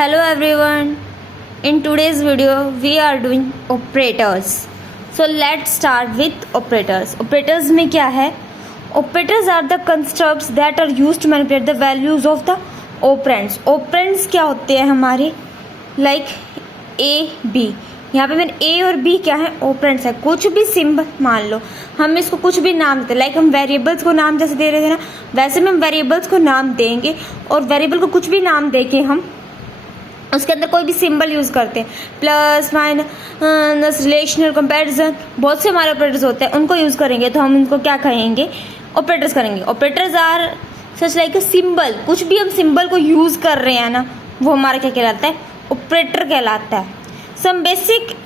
Hello everyone. In today's video we are doing operators. So let's start with operators. Operators में क्या है? Operators are the constructs that are used to manipulate the values of the operands. Operands क्या होते हैं हमारे? Like A, B. यहाँ पे मेरे A और B क्या है? ऑपरेंड्स है. कुछ भी सिंबल मान लो, हम इसको कुछ भी नाम देते हैं. लाइक हम वेरिएबल्स को नाम जैसे दे रहे थे ना, वैसे में हम वेरिएबल्स को नाम देंगे और वेरिएबल को कुछ भी नाम देके हम उसके अंदर कोई भी सिंबल यूज़ करते हैं. प्लस माइनस, रिलेशनल, कंपैरिजन, बहुत से हमारे ऑपरेटर्स होते हैं, उनको यूज़ करेंगे तो हम उनको क्या कहेंगे? ऑपरेटर्स करेंगे. Operators are such like a symbol. कुछ भी हम सिंबल को यूज़ कर रहे हैं ना, वो हमारा क्या कहलाता है? ऑपरेटर कहलाता है. सम बेसिक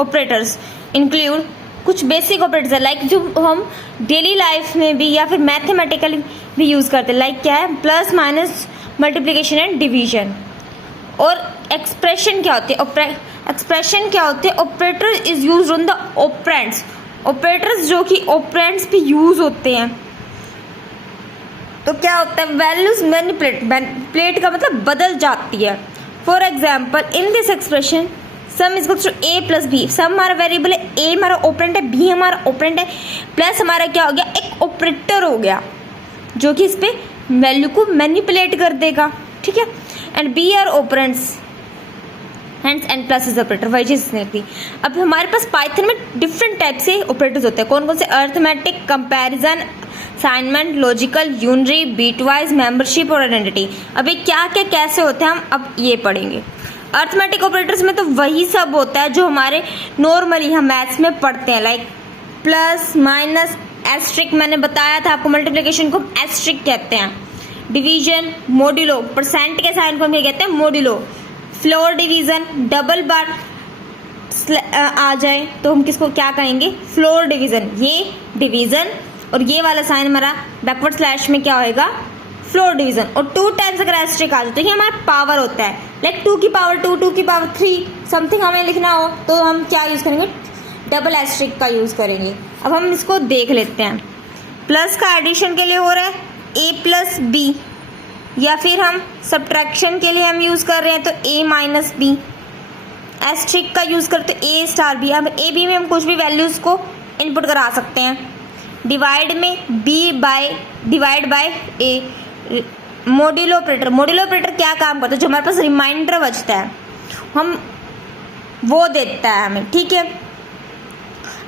ऑपरेटर्स इंक्लूड, कुछ बेसिक ऑपरेटर्स है लाइक जो हम डेली लाइफ में भी या फिर मैथमेटिकली भी यूज़ करते हैं. लाइक क्या है? Plus minus, multiplication and division. और एक्सप्रेशन क्या होती है? एक्सप्रेशन क्या होती है? Operator is use on the operands. Operators जो कि ऑपरेंड्स पे यूज होते हैं, तो क्या होता है? वैल्यूज मैनिपुलेट का मतलब बदल जाती है. For example in this expression sum is equals to a plus b. Sum हमारा वेरिएबल है, ए हमारा ऑपरेंड है, बी हमारा ऑपरेंड है, प्लस हमारा क्या हो गया? एक ऑपरेटर हो गया जो कि इस पे वैल्यू को मैनिपुलेट कर देगा. ठीक है. And b are operands, hence and plus is operator. वही चीज थी. अब हमारे पास पाइथन में डिफरेंट टाइप से ऑपरेटर्स होते हैं. कौन कौन से? Arithmetic, comparison, assignment, logical, unary, bitwise, membership और आइडेंटिटी. अभी क्या क्या कैसे होते हैं हम अब ये पढ़ेंगे. अर्थमेटिक ऑपरेटर्स में तो वही सब होता है जो हमारे नॉर्मली हम मैथ्स में पढ़ते हैं. लाइक प्लस माइनस, एस्ट्रिक, मैंने बताया था आपको मल्टीप्लिकेशन को एस्ट्रिक कहते हैं. डिवीजन, मोडुलो, परसेंट के साइन को हम क्या कहते हैं? मोडुलो. फ्लोर डिवीजन, डबल बार आ जाए तो हम किसको क्या कहेंगे? Floor division. ये डिवीजन और ये वाला साइन हमारा बैकवर्ड स्लैश में क्या होएगा? Floor division. और 2 टाइम्स अगर एस्ट्रिक आ जाए तो ये हमारा पावर होता है. लाइक 2 की पावर 2, 2 की पावर 3 समथिंग हमें लिखना हो तो हम क्या यूज करेंगे? डबल एस्ट्रिक का यूज करेंगे. अब हम इसको देख लेते हैं. प्लस का एडिशन के लिए हो रहा है a प्लस बी, या फिर हम सब्ट्रैक्शन के लिए हम यूज़ कर रहे हैं तो a माइनस बी. एस्ट्रिक का यूज़ करते a स्टार बी. अब a b में हम कुछ भी वैल्यूज़ को इनपुट करा सकते हैं. डिवाइड में b by divide by a. Modulo operator. Modulo operator क्या काम करता है? जो हमारे पास रिमाइंडर बचता है हम वो देता है हमें. ठीक है.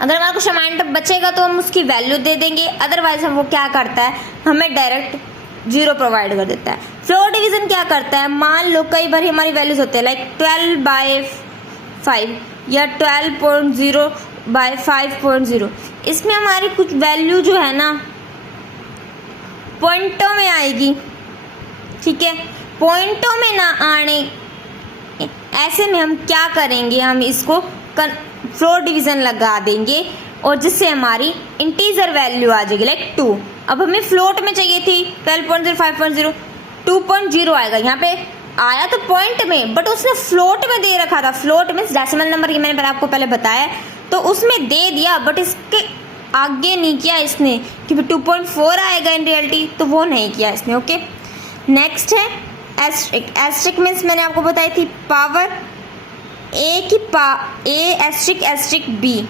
अगर हमारा कुछ रिमाइंडर बचेगा तो हम उसकी वैल्यू दे देंगे, अदरवाइज हम वो क्या करता है? हमें डायरेक्ट 0 प्रोवाइड कर देता है. फ्लोर डिवीजन क्या करता है? मान लो कई बार हमारी वैल्यूज होते हैं लाइक 12/5 या 12.0 बाय 5.0. इसमें हमारी कुछ वैल्यू जो है ना पॉइंटों में आएगी. ठीक है. पॉइंटों में ना आने, ऐसे में हम क्या करेंगे? हम इसको फ्लोर डिवीजन लगा देंगे और जिससे हमारी इंटीजर वैल्यू आ जाएगी लाइक 2. अब हमें फ्लोट में चाहिए थी 12.0, 5.0, 2.0 आएगा. यहाँ पे आया तो पॉइंट में, बट उसने फ्लोट में दे रखा था. फ्लोट में डेसिमल नंबर की मैंने आपको पहले बताया, तो उसमें दे दिया बट इसके आगे नहीं किया इसने कि 2.4 आएगा इन रियलिटी, तो वो नहीं किया इसने. ओके. नेक्स्ट है एस्ट्रिक. एस्ट्रिक मीन्स मैंने आपको बताई थी पावर ए की ए एस्ट्रिक एस्ट्रिक बी,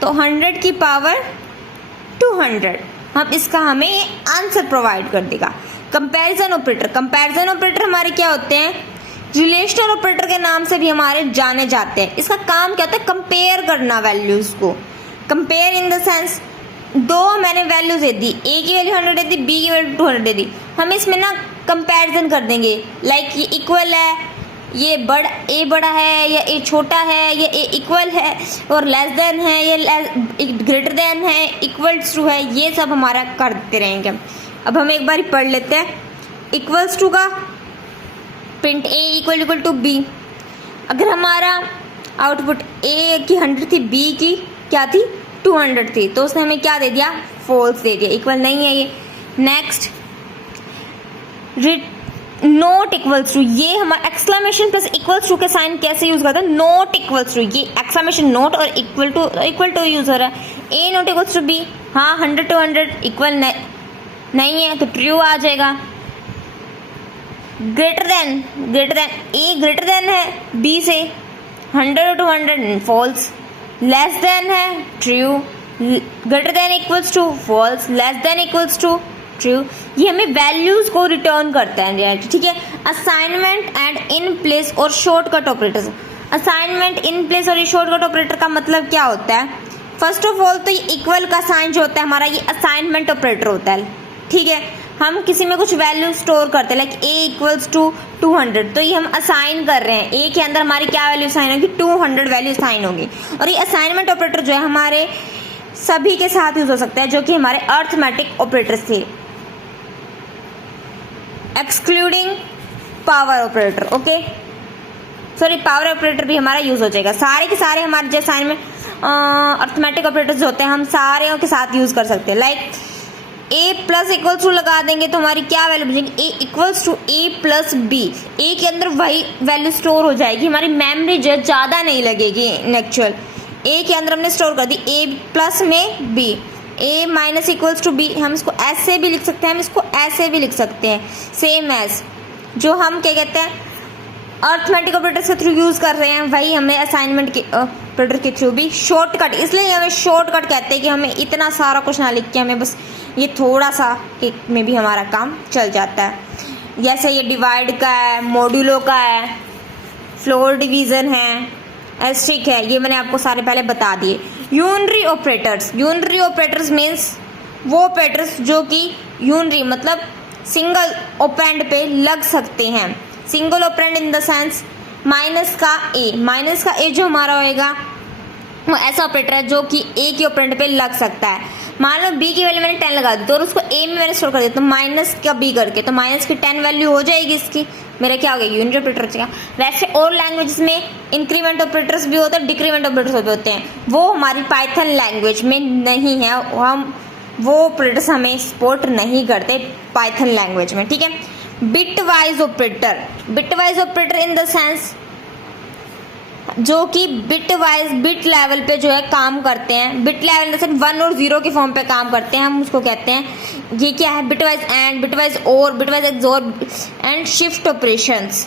तो 100 की पावर 200. अब इसका हमें आंसर प्रोवाइड कर देगा. Comparison operator. कंपैरिजन ऑपरेटर हमारे क्या होते हैं? रिलेशनल ऑपरेटर के नाम से भी हमारे जाने जाते हैं. इसका काम क्या होता है? कंपेयर करना वैल्यूज को. कंपेयर इन द सेंस, दो मैंने वैल्यूज दे दी, ए की वैल्यू 100 दे दी, बी की वैल्यू 200 दे दी. हम इसमें ना कंपैरिजन कर देंगे. लाइक ये इक्वल है, ये ए बड़ा है या ए छोटा है, या ए इक्वल है और लेस देन है, या ग्रेटर देन है, इक्वल्स टू है, ये सब हमारा करते रहेंगे. अब हम एक बार पढ़ लेते हैं. इक्वल्स टू का print a equal to b. अगर हमारा आउटपुट ए की 100 थी, बी की क्या थी? 200 थी, तो उसने हमें क्या दे दिया? फॉल्स दे दिया, इक्वल नहीं है ये. Next not equals to. ये हमारा एक्सक्लेमेशन प्लस इक्वल्स टू के साइन कैसे यूज करते हैं? Not equals to. ये एक्सक्लेमेशन नॉट और इक्वल टू यूज हो रहा है. A not equals to b. हाँ, 100 to 100 इक्वल नहीं है तो ट्रू आ जाएगा. Greater than a greater than है बी से 100 और 200 फॉल्स, लेस देन है true, greater than equals to false, less than equals to true. ये हमें वैल्यूज को रिटर्न करता है रियलिटी, ठीक है। असाइनमेंट एंड इन प्लेस और shortcut operators. Assignment in place और शॉर्टकट ऑपरेटर का मतलब क्या होता है? फर्स्ट ऑफ ऑल तो ये इक्वल का साइन जो होता है हमारा, ये असाइनमेंट ऑपरेटर होता है, ठीक है। हम किसी में कुछ वैल्यू स्टोर करते हैं, लाइक a इक्वल्स टू 200, तो ये हम असाइन कर रहे हैं। a के अंदर हमारी क्या वैल्यू साइन होगी? 200 वैल्यू साइन होगी। और ये असाइनमेंट ऑपरेटर जो है हमारे सभी के साथ यूज हो सकता है, जो कि हमारे अर्थमेटिक ऑपरेटर्स थे, excluding power operator. Okay, sorry, power operator भी हमारा यूज हो जाएगा। सारे के सारे हमारे जो असाइनमेंट अर्थमेटिक ऑपरेटर्स होते हैं हम सारे के साथ यूज कर सकते हैं। Like a plus equals to लगा देंगे तो हमारी क्या वैल्यू बचेगी? a equals to a plus b. a के अंदर वही वैल्यू स्टोर हो जाएगी, हमारी मेमोरी जो है ज़्यादा नहीं लगेगी। एक्चुअल a के अंदर हमने स्टोर कर दी a प्लस में b, a minus equals to b। हम इसको ऐसे भी लिख सकते हैं, हम इसको ऐसे भी लिख सकते हैं, सेम एज जो हम क्या कहते हैं अर्थमेटिक ऑपरेटर्स के थ्रू यूज़ कर रहे हैं, वही हमें असाइनमेंट के ऑपरेटर के थ्रू भी शॉर्टकट, इसलिए हमें शॉर्टकट कहते हैं कि हमें इतना सारा कुछ ना लिख के हमें बस ये थोड़ा सा में भी हमारा काम चल जाता है। जैसे ये डिवाइड का है, मॉड्यूलो का है, फ्लोर डिवीज़न है, एस्ट्रिक है, ये मैंने आपको सारे पहले बता दिए। यूनरी ऑपरेटर्स मीन्स वो ऑपरेटर्स जो कि यूनरी मतलब सिंगल ऑपरेंड पे लग सकते हैं। Single operand in the sense minus का ए जो हमारा होएगा वो ऐसा ऑपरेटर है जो कि ए के ऑपरेंड पे लग सकता है। मान लो बी की वैल्यू मैंने 10 लगा दी और उसको ए में मैंने स्टोर कर दिया, तो माइनस का बी करके तो माइनस की 10 वैल्यू हो जाएगी इसकी, मेरा क्या हो गया? यूनिट ऑपरेटर हो जाएगा। वैसे और लैंग्वेजेस में इंक्रीमेंट ऑपरेटर्स भी होते हैं, डिक्रीमेंट ऑपरेटर्स भी होते हैं, वो हमारी पाइथन लैंग्वेज में नहीं है, हम वो ऑपरेटर्स हमें सपोर्ट नहीं करते पाइथन लैंग्वेज में, ठीक है। Bit wise operator in the sense जो कि बिट लेवल पे जो है काम करते हैं, bit level in the sense 1 और 0 के फॉर्म पे काम करते हैं, हम उसको कहते हैं, ये क्या है? Bitwise and, bitwise or, bitwise xor and shift operations.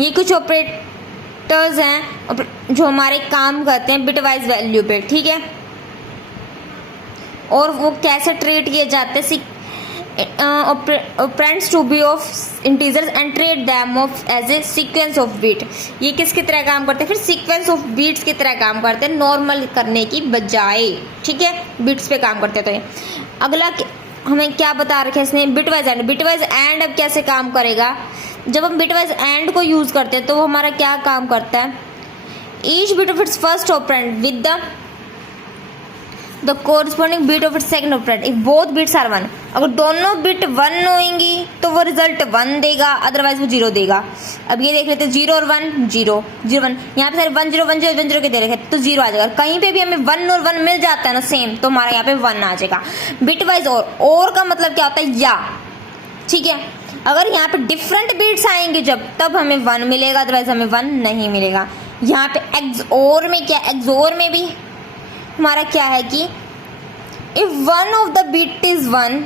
ये कुछ ऑपरेटर्स हैं जो हमारे काम करते हैं बिटवाइज वैल्यू पे, ठीक है। और वो कैसे ट्रीट किए जाते हैं? Operands to be of integers and treat them of as a sequence of bit. ये किसकी तरह काम करते हैं? फिर सीक्वेंस ऑफ बीट्स की तरह काम करते हैं, नॉर्मल करने की बजाय, ठीक है, बीट्स पे काम करते हैं। तो ये अगला हमें क्या बता रखा है इसने? बिटवाइज एंड अब कैसे काम करेगा? जब हम बिटवाइज एंड को यूज करते हैं तो वो हमारा क्या काम करता है? Each bit of its first operand with the corresponding bit of its second operand if both bits are 1। अगर दोनों बिट 1 होंगी तो वो रिजल्ट 1 देगा, अदरवाइज वो 0 देगा। अब ये देख लेते हैं 0 और 1, 0 0 1, यहाँ पे सारे 1 0 1 0 1 0 के दे रखे तो 0 आ जाएगा। कहीं पे भी हमें 1 और 1 मिल जाता है ना सेम, तो हमारे यहाँ पे 1 आ जाएगा। बिट वाइज और का मतलब क्या होता है? या, ठीक है। अगर यहाँ पे डिफरेंट बीट्स आएंगे जब, तब हमें 1 मिलेगा, अदरवाइज हमें 1 नहीं मिलेगा। यहाँ पे एक्सओर में क्या? एक्सओर में भी हमारा क्या है कि if one of the bit is 1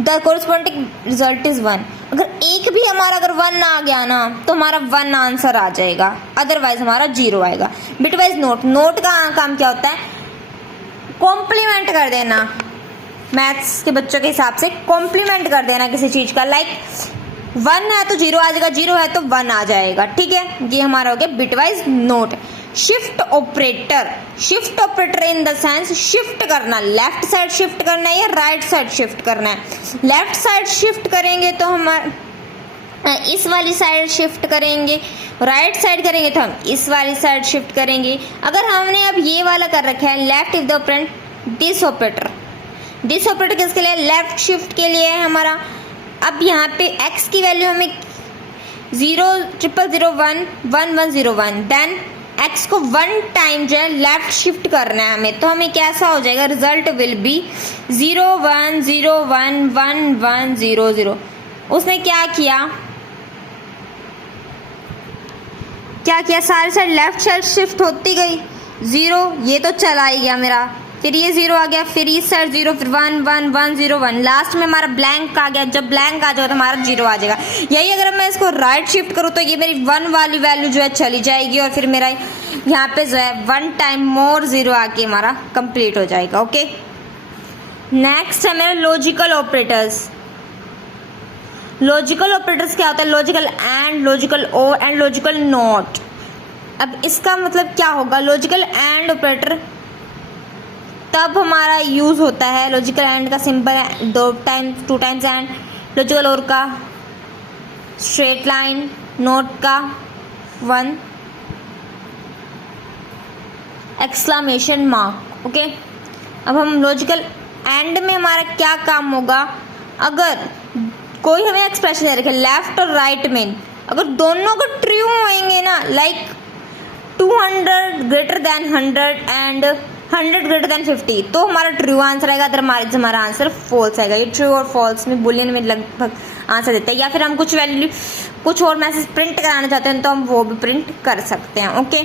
the corresponding result is 1। अगर एक भी हमारा अगर 1 आ गया ना तो हमारा 1 आंसर आ जाएगा, अदरवाइज हमारा 0 आएगा। बिटवाइज नोट का काम क्या होता है? कॉम्प्लीमेंट कर देना, मैथ्स के बच्चों के हिसाब से कॉम्प्लीमेंट कर देना किसी चीज का। लाइक 1 है तो 0 आ जाएगा, 0 है तो 1 आ जाएगा, ठीक है। ये हमारा हो गया bitwise note. Shift operator in the sense shift करना, लेफ्ट साइड शिफ्ट करना है या राइट साइड शिफ्ट करना है। लेफ्ट साइड शिफ्ट करेंगे तो हम इस वाली साइड शिफ्ट करेंगे, राइट साइड करेंगे तो हम इस वाली साइड शिफ्ट करेंगे। अगर हमने अब ये वाला कर रखा है left if the operand this operator किसके लिए? लेफ्ट शिफ्ट के लिए है हमारा। अब यहाँ पे x की वैल्यू हमें 0 0 0 1 1 1 0 1, देन x को 1 टाइम जो है लेफ्ट शिफ्ट करना है हमें, तो हमें कैसा हो जाएगा? Result will be 0 1 0 1 1 1 0 0। उसने क्या किया? सारी साइड लेफ्ट साइड शिफ्ट होती गई। 0 ये तो चला ही गया मेरा, फिर ये 0 आ गया, फिर इस साइड 0, फिर 1 1 1 0 1, लास्ट में हमारा ब्लैंक आ गया। जब ब्लैंक आ जाएगा तो हमारा 0 आ जाएगा। यही अगर मैं इसको राइट शिफ्ट करूँ तो ये मेरी 1 वाली वैल्यू जो है चली जाएगी और फिर मेरा यहाँ पे जो है 1 टाइम मोर 0 आके हमारा कंप्लीट हो जाएगा। ओके, नेक्स्ट है मेरा लॉजिकल ऑपरेटर्स। लॉजिकल ऑपरेटर्स क्या होता है? लॉजिकल एंड, लॉजिकल और एंड लॉजिकल नॉट। अब इसका मतलब क्या होगा? लॉजिकल एंड ऑपरेटर तब हमारा यूज होता है, लॉजिकल एंड का सिंबल है 2 टाइम्स एंड, लॉजिकल और का स्ट्रेट लाइन, नॉट का 1 एक्सक्लेमेशन मार्क। ओके, अब हम लॉजिकल एंड में हमारा क्या काम होगा? अगर कोई हमें एक्सप्रेशन दे रखे लेफ्ट और राइट में, अगर दोनों को ट्रू होंगे ना, like 200 greater than 100 and 100 greater than 50, तो हमारा ट्रू आंसर आएगा। अदरवाइज हमारा आंसर फॉल्स आएगा। ये ट्रू और फॉल्स में बुलियन में लगभग आंसर देता है। या फिर हम कुछ वैल्यू, कुछ और मैसेज प्रिंट कराना चाहते हैं तो हम वो भी प्रिंट कर सकते हैं। ओके,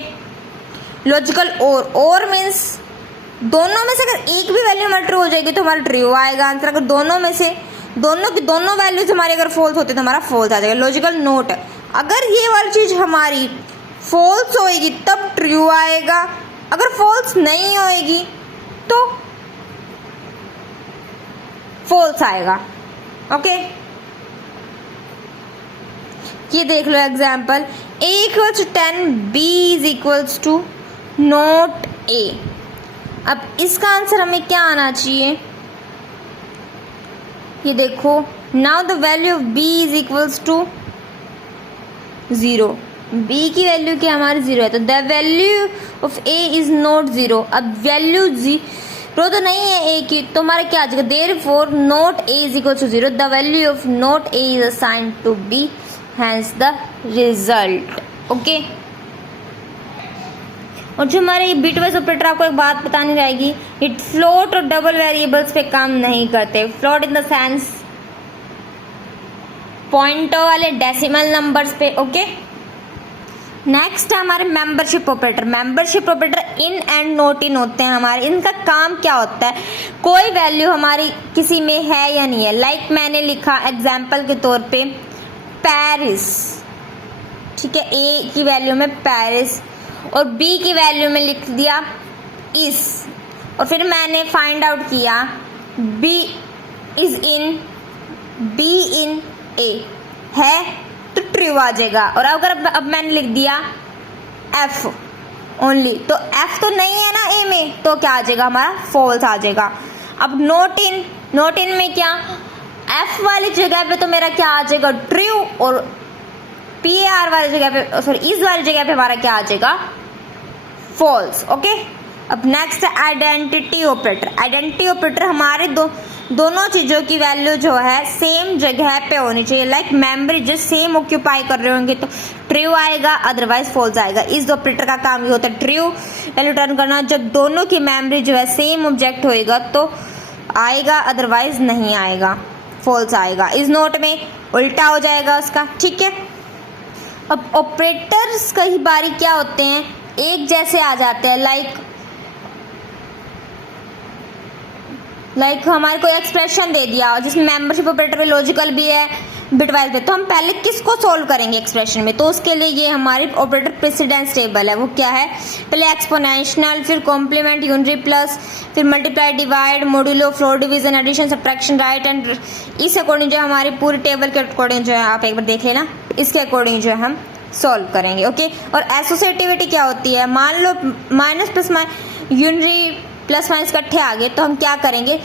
लॉजिकल और मीन्स दोनों में से अगर एक भी वैल्यू हमारी ट्रू हो जाएगी तो हमारा ट्रू आएगा आंसर। अगर दोनों में से दोनों वैल्यूज हमारी अगर फॉल्स होती है तो हमारा फॉल्स आ जाएगा। लॉजिकल नोट, अगर ये वाली चीज हमारी फॉल्स होएगी तब ट्रू आएगा, अगर फॉल्स नहीं होएगी तो फॉल्स आएगा। ओके, ये देख लो example, a = 10, b = not a। अब इसका आंसर हमें क्या आना चाहिए? ये देखो, now the value of b = 0। b की वैल्यू क्या हमारी 0 है, तो the value of a is not 0। अब वैल्यू 0 तो नहीं है a की, तो हमारा क्या आ जाएगा? Therefore not a = 0, the value of not a is assigned to b, hence the result. Okay, और जो हमारे ये बिट वाइज ऑपरेटर, आपको एक बात बतानी रहेगी, इट फ्लोट और डबल वेरिएबल्स पे काम नहीं करते। Float in the sense pointer वाले डेसिमल नंबर्स पे। ओके, नेक्स्ट है हमारे membership operator. Membership operator in and not in होते हैं हमारे। इनका काम क्या होता है? कोई वैल्यू हमारी किसी में है या नहीं है, लाइक मैंने लिखा एग्जाम्पल के तौर पे पेरिस, ठीक है, a की वैल्यू में पेरिस और b की वैल्यू में लिख दिया इस, और फिर मैंने फाइंड आउट किया b in a है तो ट्रू आ जाएगा। और अगर अब मैंने लिख दिया f ओनली, तो f तो नहीं है ना a में, तो क्या आ जाएगा? हमारा फॉल्स आ जाएगा। अब नॉट इन में क्या, f वाली जगह पे तो मेरा क्या आ जाएगा? ट्रू, और par वाली जगह पे, सॉरी इस वाली जगह पे हमारा क्या आ जाएगा? फॉल्स। ओके, अब नेक्स्ट है आइडेंटिटी ऑपरेटर। आइडेंटिटी ऑपरेटर हमारे दोनों चीजों की वैल्यू जो है सेम जगह पे होनी चाहिए, लाइक मेमोरी जो सेम ऑक्यूपाई कर रहे होंगे तो ट्रू आएगा, अदरवाइज फॉल्स आएगा। इस ऑपरेटर का काम ये होता है ट्रू वैल्यू रिटर्न करना। जब दोनों की मेमोरी जो है सेम ऑब्जेक्ट होएगा तो आएगा, अदरवाइज नहीं आएगा, फॉल्स आएगा। इस नोट में उल्टा हो जाएगा उसका। ठीक है, अब ऑपरेटर्स कई बारी क्या होते हैं, एक जैसे आ जाते हैं, लाइक हमारे कोई एक्सप्रेशन दे दिया जिसमें मेंबरशिप ऑपरेटर पे लॉजिकल भी है, बिटवाइज पे, तो हम पहले किसको सोल्व करेंगे एक्सप्रेशन में? तो उसके लिए ये हमारी ऑपरेटर प्रेसिडेंस टेबल है। वो क्या है? पहले एक्सपोनेंशियल, फिर कॉम्प्लीमेंट, यूनिटरी, प्लस, फिर multiply, divide, modulo, floor, division, addition, subtraction, right and इस अकॉर्डिंग जो हमारी पूरी टेबल के अकॉर्डिंग जो है, आप एक बार देख लेना, इसके अकॉर्डिंग जो है हम सॉल्व करेंगे। ओके, और एसोसिएटिविटी क्या होती है? मान लो minus plus unitary plus minus इकट्ठे आ गए तो हम क्या करेंगे?